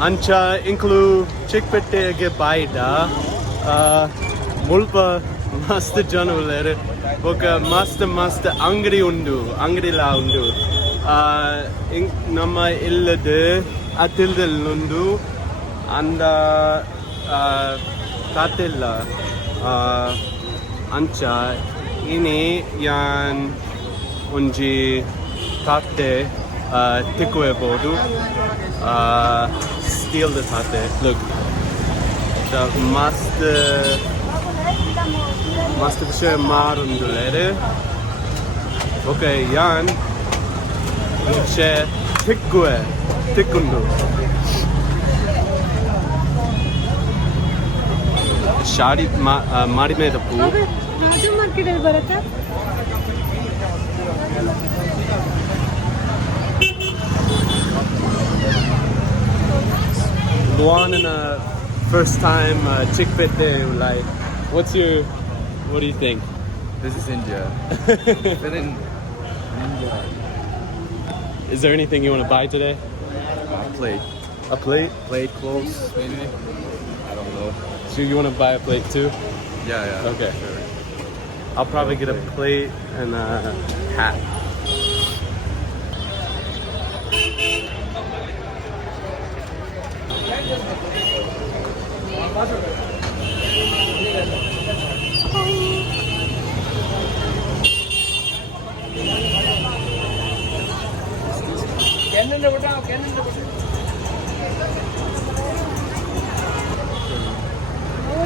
Ancha include Chikpete ge baida. Mulpa mast janulere. Bokka mast angri undu. Angri la undu. Nama illade atildel undu. Anda tatilla. Ancha ini yan unji tate tikwe bodu. Steal the tate. Look. The must bir marundulere. Okay, yan şey tikundu. Shadi mari me the pool. Raja market el barata. Luan in a first time Chikpete, like, what do you think? This is India. Been in India. Is there anything you want to buy today? Plate. A plate? Plate, clothes, maybe. I don't know. So you want to buy a plate too? Yeah. Okay. Sure. I'll probably get a plate and a hat.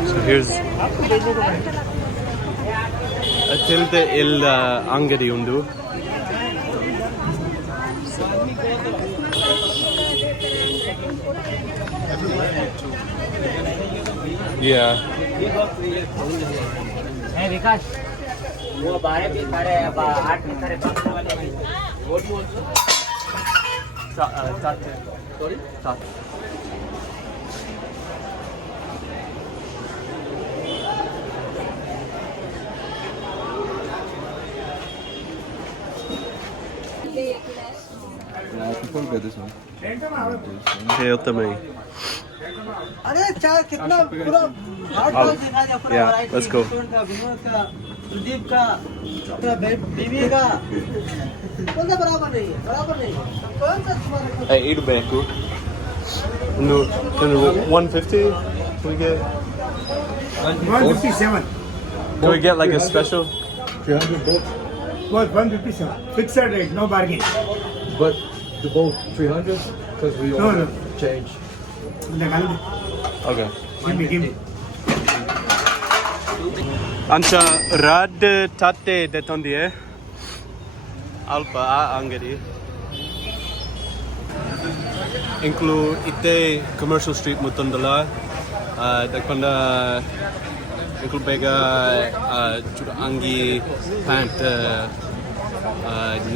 So here's Atilde il angadi undu. Yeah. Hey Vikas, वो 12 piece सारे 8 piece सारे 500 वाले what you want? Sorry? Yeah, I prefer get this one. Okay, eu também. अरे चाय कितना पूरा Yeah, let's go. का प्रदीप का अपना बीवी का कौन सा बराबर नहीं कौन सा तुम्हारा Hey, eat a beku. No, 150? Can we get? 157. Can we get like a special? 300 both. Both 157. Fixed rate, no bargain. But the both 300 because we No, only no. change. Okay. Give me. Ancha rad tate de tondie. Alpa a angadi. Include ite commercial street mutundala. Da konda include bega chuda angi pant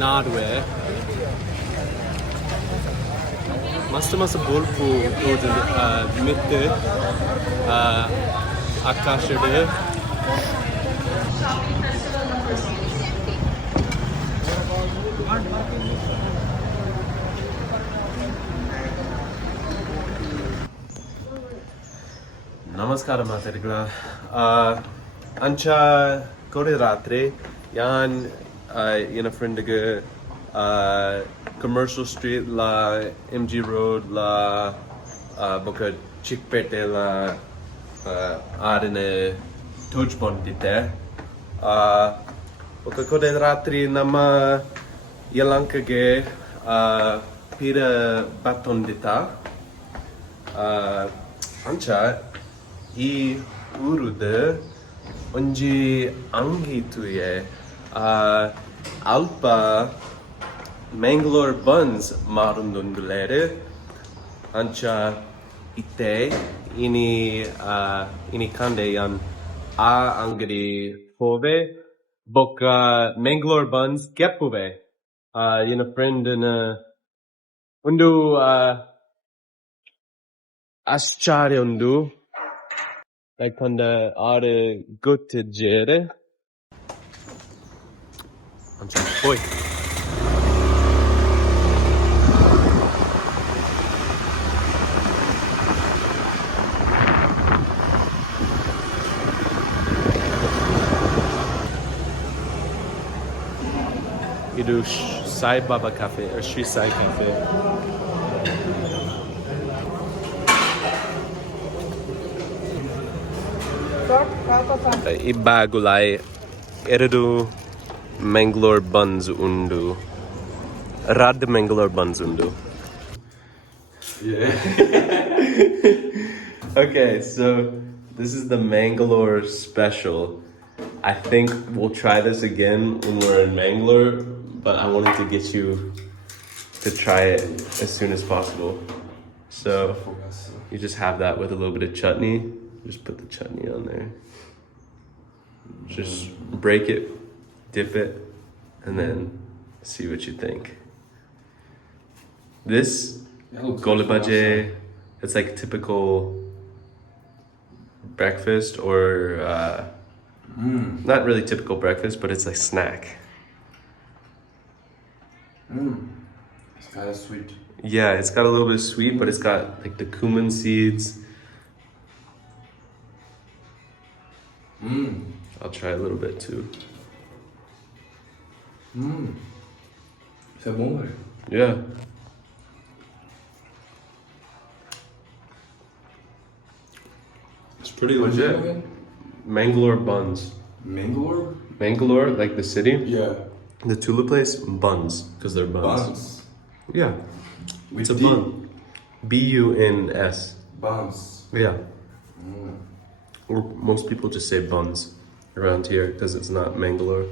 nadwe. Masta bolpu ujun mitte akashade. Namaskaram matarigla. Ancha kore ratre yan in a friend commercial street la MG road la boka Chikpete la arine Tujbon dite. Boka kore ratri nama yalanka ge pira baton dita. Ancha I urude onji angi tuye alpa Mangalore Buns marundundulere ancha ite ini kande yan a angadi fove bokka Mangalore Buns gepuve friend in undu aschare undu like kanda are good jere ancha boy. Sai Baba Cafe or Sri Sai Cafe. Iba gulay. Eradu Mangalore Buns undu. Rad Mangalore Buns undu. Yeah. Okay, so this is the Mangalore special. I think we'll try this again when we're in Mangalore, but I wanted to get you to try it as soon as possible. So you just have that with a little bit of chutney. Just put the chutney on there. Just break it, dip it, and then see what you think. This golibaje, it's like typical breakfast or not really typical breakfast, but it's like snack. It's kind of sweet. Yeah, it's got a little bit of sweet, but it's got like the cumin seeds. I'll try a little bit too. C'est bon, ouais. Yeah. It's pretty What's legit. it again? Mangalore Buns. Mangalore? Mangalore, like the city. Yeah. The Tula place, Buns, because they're buns. Buns. Yeah. With It's a D? bun. Buns. Buns. Yeah. Or most people just say buns around here because it's not Mangalore.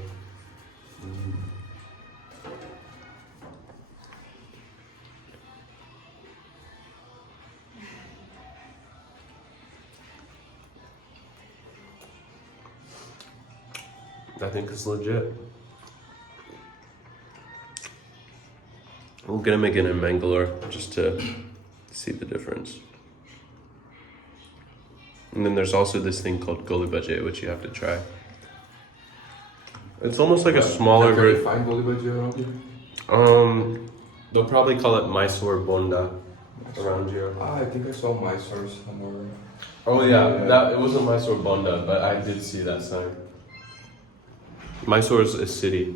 I think it's legit. We'll get them again in Mangalore just to see the difference. And then there's also this thing called goli bhaji, which you have to try. It's almost like a smaller Can you version. find goli bhaji around here? They'll probably call it Mysore Bonda around here. I think I saw Mysore somewhere. Oh yeah, it wasn't Mysore Bonda, but I did see that sign. Mysore is a city.